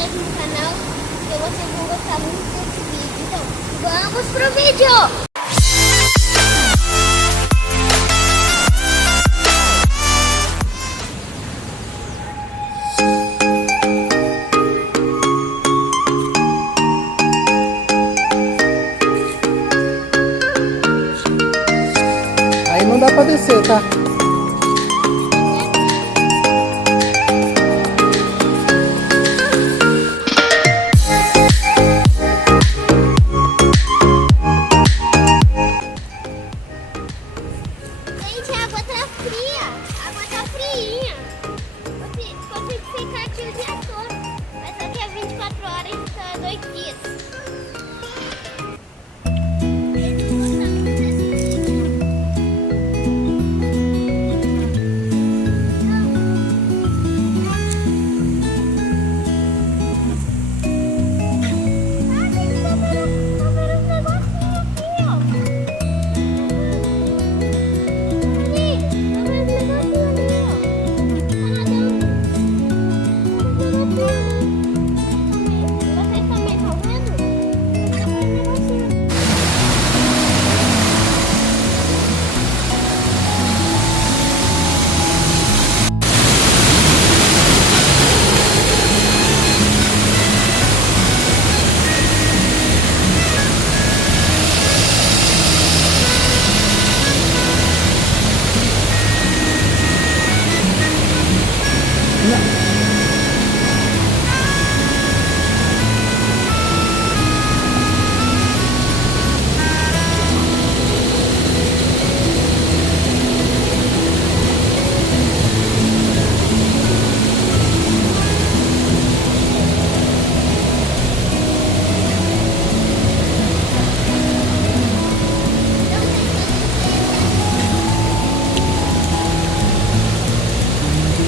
inscreve no canal, porque vocês vão gostar muito desse vídeo. Então, vamos pro vídeo! Aí não dá pra descer, tá? Gente, a água tá fria. A água tá friinha. Consigo ficar aqui o dia todo. Mas aqui é 24 horas, então é 2 dias.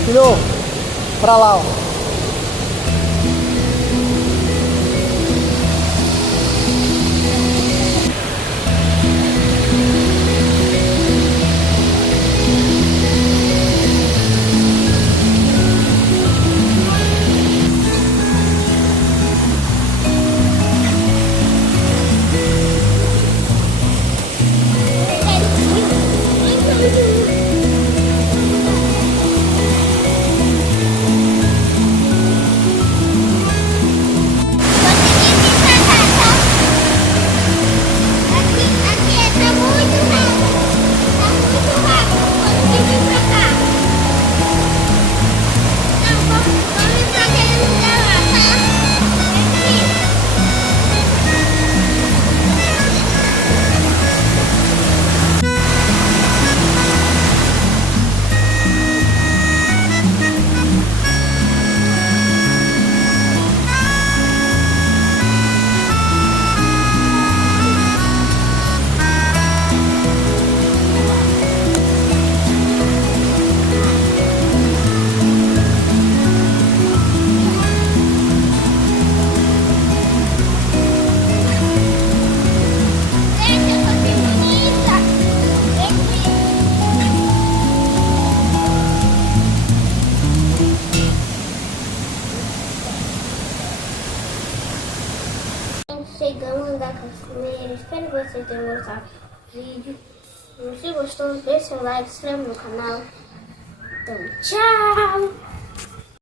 Filho, pra lá, ó. Chegamos da cachoeira, espero que vocês tenham gostado do vídeo. Se gostou, deixe seu like, se inscreva no canal. Então, tchau!